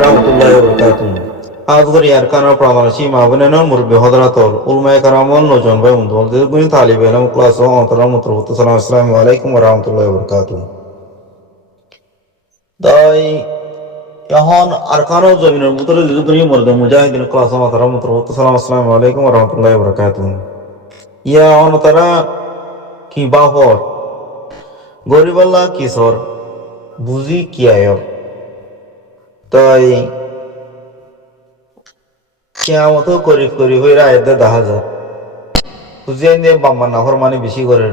warahmatullahi wabarakatuh. Azgar yarkana pramanashi mabunena murbi hadratul ulmaya karamon nojon bay undol dilguni talib ilm class wa antara mutrafut assalamu alaikum warahmatullahi wabarakatuh. Dai এখন আরকানো জমিনের ভিতরে যুদ্ধনী মর্দে মুজাহিদিন class মাতারা মুত্রফত আসসালামু আলাইকুম ওয়া রাহমাতুল্লাহি ওয়া বারাকাতুহু ইয়া অনতারা কি বাহর গরিবাল্লাহ কিশোর বুঝি কি আয়র তাই কিয়ামত করি হইরা আয়াতে দেখা যায় বুঝিয়ে দিয়ে বাম্মা নাফর মানে বেশি করে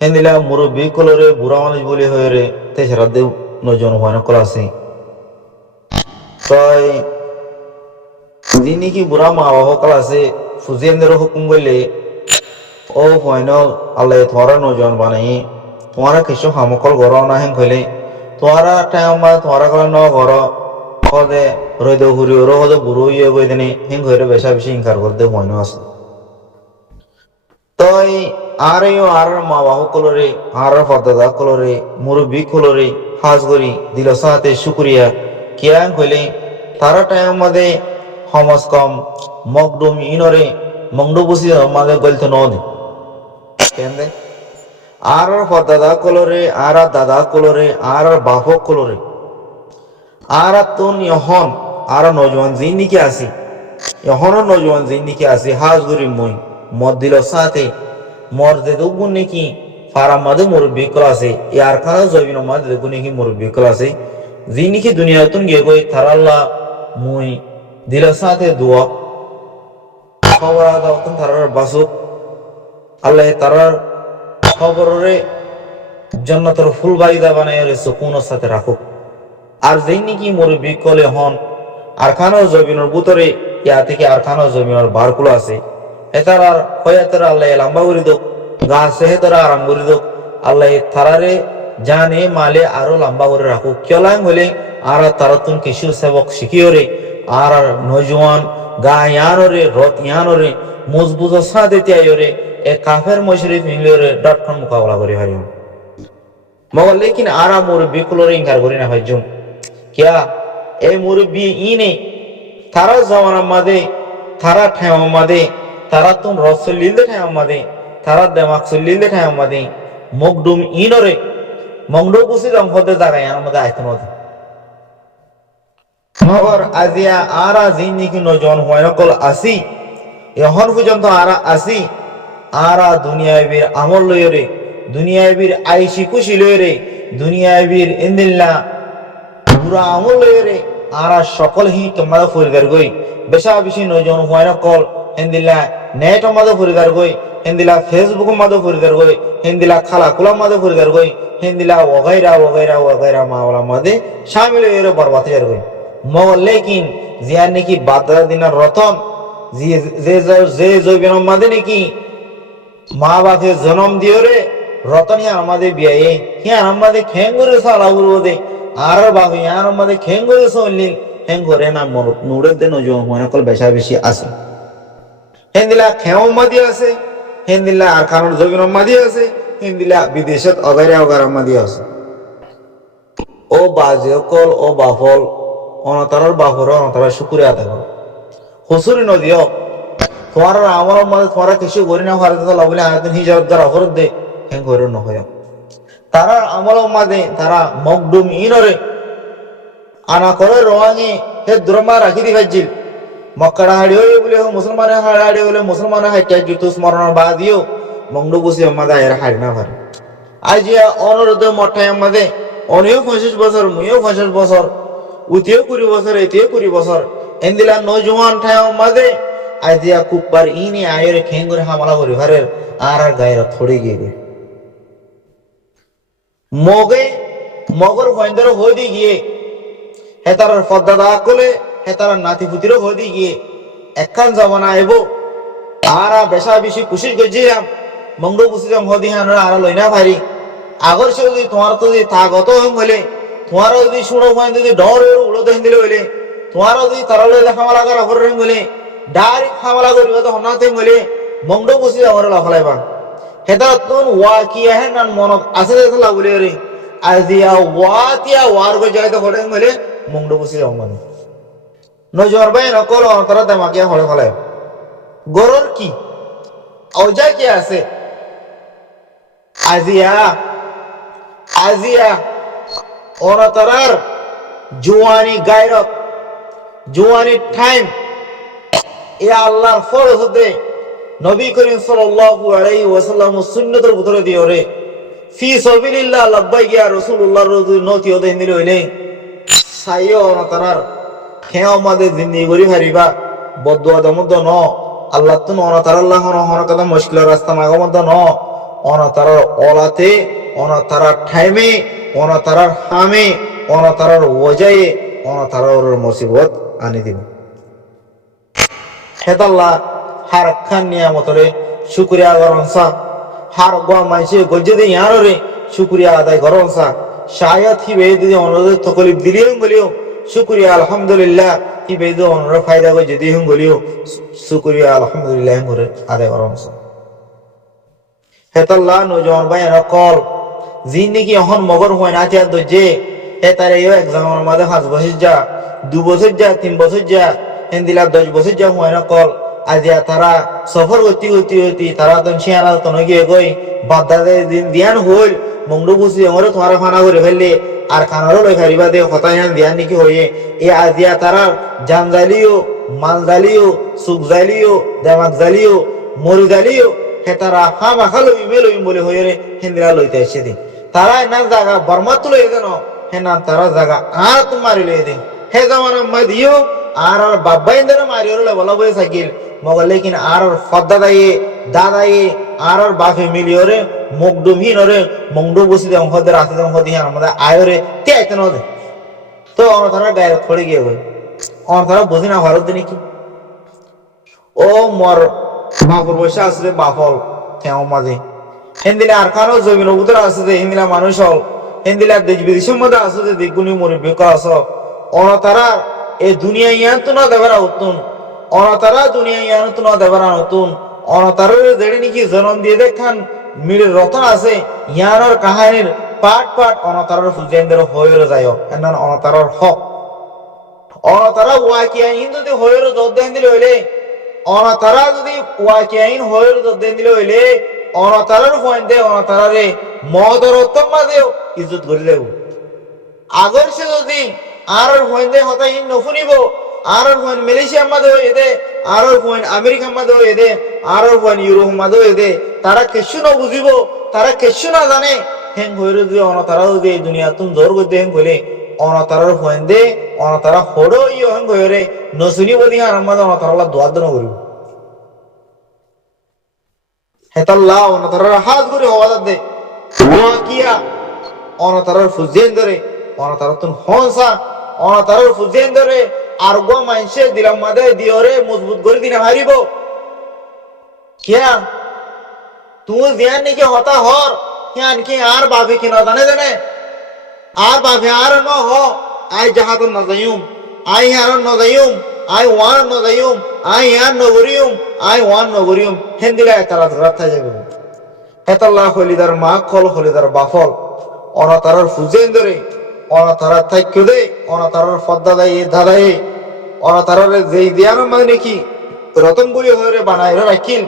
হেন্দিলা মুরব্বী কলরে বুড়া মানুষ বলি হয়ে রে তেসরা দেব নজন হয় ক্লাসে তাই যিনি কি বুড়া মা বাবা ক্লাসে ফুজিয়েন্দ্র হুকুম বললে ও হয় আল্লাহ তোমারা নজন বানাই তোমারা কিছু হামকল গর না হেন কইলে তোমারা টাইম তোমারা কলে ন গর হদে রইদ ঘুরি ওর হদে বুড়ো ইয়ে কই দিনে হেন কইরে বেশা বেশি ইনকার করতে হয় আছে তাই আর মা বাবা কলরে আর ফদাদা কলরে মুরব্বী কলরে হাজ করি দিল সাথে শুক্রিয়া কিয়াং কইলে তারা টাইম মাদে হমস কম মকডুম ইনরে মংডু বুসি মাদে গলতে নদে কেন্দে আর ফদাদা কলরে আর দাদা কলরে আর বাপ কলরে আর তুন ইহন আর নজওয়ান জিন্দিকে আসি ইহন নজওয়ান জিন্দিকে আসি হাজ করি মই মদ দিল সাথে মর্দে দুগুন নাকি ফারা মাদে মুরব্বী ক্লাসে ইয়ার খানা জবিন মাদে দুগুন নাকি মুরব্বী ক্লাসে জিনিকি দুনিয়াতুন গিয়ে গই তারাল্লাহ মুই দিল সাথে দুয়া খবর আদাওতন তারার বাসুক আল্লাহ তারার খবরে জান্নাতের ফুল বাগিচা বানায় রে সুকুনের সাথে রাখুক আর জিনিকি মুরব্বী কলে হন আর খানা জবিনের ভিতরে ইয়া থেকে আর খানা জবিনের বারকুলো আছে হেতারার হয়াতারা আল্লাহ লম্বা করে দোক গাছ হেতারা আরাম করে দোক আল্লাহ তারারে জানে মালে আরো লম্বা করে রাখুক কেলাং হলে আর তারাতুন কিছু সেবক শিখিওরে আর নজওয়ান গা ইয়ানরে রত ইয়ানরে মজবুত সাথে তিয়াইরে এ কাফের মুশরিক মিলরে ডটকন মোকাবেলা করে হারিম মগর লেকিন আরা মুরব্বী কুলরে ইনকার করি না হজুম কিয়া এই মুরব্বী ইনে তারা জামানা মাদে তারা ঠায় মাদে তারা তুম রসলিল ঠায় মাদে তারা দেমাক সলিল ঠায় মাদে মকডুম ইনরে মংডু বুসি দম হতে জায়গায় আমাদের আইতন হতে মগর আজিয়া আরা জিন্দিকি নজন হয় কল আসি এখন পর্যন্ত আরা আসি আরা দুনিয়ায় বীর আমল লয়রে দুনিয়ায় বীর আইসি খুশি লয়রে দুনিয়ায় বীর ইন্দিল্লা পুরা আমল লয়রে আরা সকল হি তোমাদের পরিবার গই বেশা বেশি নজন হয় কল হিন্দিল্লা নেট আমাদের পরিবার গই হিন্দিলা ফেসবুক মাদে পরিবার গই হিন্দিলা খালা কুলা মাদে পরিবার গই হিন্দিলা ওগাইরা মাওলা মাদে শামিল হয়ে বরবাদ হয়ে গই মগর লেকিন জিয়ার নাকি বাদরা দিনার রতন যে জৈবিন মাদে নাকি মা বাপে জন্ম দিও রে রতন হিয়ার আমাদের বিয়ে হিয়ার আমাদের খেঙ্গুরে সালা উড়বো দে আর বাবু হিয়ার আমাদের খেঙ্গুরে সলিল হেঙ্গরে না নুড়ে দে নজন মনে কল বেশা বেশি আছে হিন্দিলা খেও মাদি আছে হিন্দিলা আর কারণ জমিন মাদি আছে হিন্দিলা বিদেশত অগারা মাদি আছে ও বাজে কল ও বাফল অনতারার বাফর অনতারার শুকুরে আদায় করো হুসুরি নদীও তোমার আমার মাঝে তোমারা কিছু করি না ভারত বলে আরেকদিন হিজাব দ্বারা অপরাধ দে হ্যাঁ করে নয় তারা আমল মাঝে তারা মকডুম ইনরে আনা করে রোয়াঙে হে দ্রমা রাখি দি ভাইজিল মক্কাড়া হাড়ি হয়ে বলে মুসলমানের হাড়ি হলে মুসলমানের হাইটা জুতো স্মরণ বা দিও মংডু বসে আমাদের এর হাড়ি না ভারে আজ অনুরোধ মঠায় আমাদের অনেও 25 বছর মুইও 25 বছর উতিও 20 বছর এতিও 20 বছর এন্দিলা নজওয়ান ঠায় আমাদের আইদিয়া কুপার ইনি আয়ের খেঙ্গুরে হামলা করি ভারে আর গায়রা থড়ি গিয়ে মগর ভয়ন্দর হয়ে গিয়ে হেতার ফদাদা কলে হেতার নাতি পুতিরও হয়ে গিয়ে একখান জমানা আইব আর বেশা বেশি খুশি গজিলাম মংডু বুসি জম হদি হান আর লইনা ভারি আগর সে যদি তোমার তো যদি তাগত হলে তোমার যদি শুনো হয় যদি ডর উড়ো দেন দিলে হইলে তোমার যদি তারলে হামলা করা করে গেলে ডাইরেক্ট হামলা করিব তো হনাতে গেলে মংডু বুসি আমার লাফলাইবা হেতা তুন ওয়া কি হেন মন আছে দেখলা বলে রে আজিয়া ওয়াতিয়া ওয়ার গো যাইতে হলে গেলে মুংডু বুঝি যাও মানে নজর ভাই নকল অন্তরা দেমাকিয়া হলে ফলে গরর কি অজা কি আছে আজিয়া আজিয়া অনতরার জোয়ানি গায়রত জোয়ানি টাইম এ আল্লাহর ফরজ হতে নবী করিম সাল্লাল্লাহু আলাইহি ওয়াসাল্লাম সুন্নতের ভিতরে দিওরে ফি সাবিলিল্লাহ লাব্বাইক ইয়া রাসূলুল্লাহ রজু নতি ওদে নিল হইলে সাইও অনতরার খেও মাদে জিন্দেগি করি হারিবা বদুয়া দমদ ন আল্লাহ তুন অনতার আল্লাহ হনকাদা মুশকিল রাস্তা মাগমদ ন অনতারার অলাতে অনতারার টাইমে অনতারার হামে অনতারার ওজায়ে অনতারার মুসিবত আনি দিব হেতাল্লাহ হার খান নিয়ামতরে শুকরিয়া গরনসা হার গো মাইসে গজ্জে ইয়ারে শুকরিয়া আদায় গরনসা শায়দ হি বেদি অনুরোধ তকলিফ দিলিও গলিও শুকরিয়া আলহামদুলিল্লাহ হি বেদি অনুরোধ ফায়দা গো যদি হুম গলিও শুকরিয়া আলহামদুলিল্লাহ করে আদায় গরনসা হেতাল্লাহ নজওয়ান ভাই কল জিন্দেগি এখন মগর হয় না তিয়া দজে হেতারে ইও এক্সামের মধ্যে 5 বছর যা 2 বছর যা 3 বছর যা হিন্দিলা 10 বছর যা হয় না কল আজিয়া তারা সফর হইতি তারা তো শিয়ানা তো নগিয়ে গই বাদ্দাদে দিন দিয়ান হইল মংডু বুঝি আমারও তোমার ফানা করে ফেললে আর খানারও লই খারিবা দে হতায়ান দিয়ান নাকি হইয়ে এ আজিয়া তারা জান জালিও মাল জালিও সুখ জালিও দেমাক জালিও মরি জালিও হেতারা হামা খালো ইমেল বলে হইয়ে রে হিন্দিলা লইতে এসে দিন তারা না জায়গা বর্মা তুলে দেন হেনা তারা জায়গা আর তোমার লই দে হে জামানা মাদিও আর বাবা ইন্দর মারিওর বলা বই সাইকেল মগর লেকিন আর ফদ্দা দায়ে দাদায়ে আর বাফে মিলিওরে মুগডুমহীন ওরে মংডু বসি দে অঙ্ক রাতে অঙ্ক দিয়ে আমাদের আয়রে তে আইতে নদে তো অনতারা গায়ে পড়ে গিয়ে গই অনতারা বুঝি না ভারত দিনে কি ও মর বাপুর বসে আসলে বাফল থেও মাঝে হিন্দিলা আর কারো জমির উত্তর আছে হিন্দিলা মানুষ হল হিন্দিলা দেশ বিদেশের মধ্যে আছে যে দিকগুনি মরি বেকার আস অনতারা এ দুনিয়া ইয়ান তো না দেবরা উত্তুন অনতারা দুনিয়া ইয়ান তো না দেবরা নতুন অনতারের যেড়ে নাকি জন্ম দিয়ে দেখান মিড়ের রতন আছে ইয়ানোর কাহিনীর পাট পাট অনতারের ফুজেন্দ্র হয়ে যায় এমন অনতারের হক অনতারা ওয়াকিয়াইন যদি হয়ে যোদ্ধা দিলে হইলে অনতারা যদি ওয়াকিয়াইন হয়ে যোদ্ধা দিলে হইলে অনতারের পয়েন্টে অনতারারে মদরত্তম মাঝেও ইজ্জত করিলেও আগর সে যদি আর পয়েন্টে হতাহীন নফুনিব আর পয়েন্ট মালয়েশিয়া মাঝে হয়ে দে আর পয়েন্ট আমেরিকা মাঝে হয়ে দে আর পয়েন্ট ইউরোপ মাঝে হয়ে দে তারা কিছু না বুঝিব তারা কিছু না জানে হেন হয়ে যদি অনতারা যদি এই দুনিয়া তুমি জোর করতে হেন বলে অনতারার পয়েন্ট দে অনতারা হড়ো ইয়ে হেন হয়ে নশুনিব দিয়ে আর মাঝে অনতারা দোয়ার দন করিব হেতাল্লাহ অনতারার হাত করে হওয়া দে কিয়া অনতারার ফুজেন ধরে অনতারা তুমি হনসা অনতারার ফুজেন ধরে আর গো মাইনসে দিলাম মাদে দিওরে মজবুত করে দিনা হারিব কিয়া তুই ধ্যান নাকি হতা হর কেন কি আর বাপে কি না জানে আর বাপে আর ন হ আই জাহাত ন যাইম আই আর ন যাইম আই ওয়ান ন যাইম আই আর ন গরিম আই ওয়ান ন গরিম হেন্দিলা তারা রাতা যাবে হেতাল্লাহ হলিদার মা খল হলিদার বাফল অনতারার ফুজেন ধরে অনতারার থাইক্য দে অনতারার ফদ্দা দায়ে দাদায়ে অনতারার যেই দিয়ার মানে নাকি রতনগুলি হয়ে বানায় রাখিল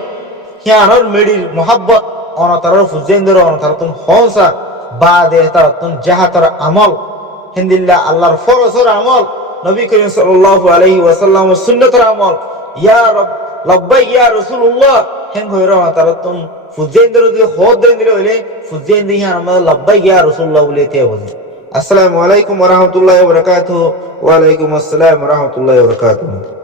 হিয়ানোর মেডির মোহাব্বত অনতারার ফুজেন ধরে অনতারাতুন হংসা বা দে তারাতুন জাহাতার আমল হিন্দিল্লাহ আল্লাহর ফরজের আমল নবী করিম সাল্লাল্লাহু আলাইহি ওয়াসাল্লামের সুন্নতের আমল ইয়া রব লব্বাইক ইয়া রাসূলুল্লাহ হেন হয়ে অনতারাতুন ফুজেন ধরে যদি হদ দেন দিলে হইলে ফুজেন দিয়ে আমরা লব্বাইক ইয়া রাসূলুল্লাহ বলে তে বুঝি আসসালামু আলাইকুম ওয়া রাহমাতুল্লাহি ওয়া বারাকাতুহু ওয়া আলাইকুম আসসালাম ওয়া রাহমাতুল্লাহি ওয়া বারাকাতুহু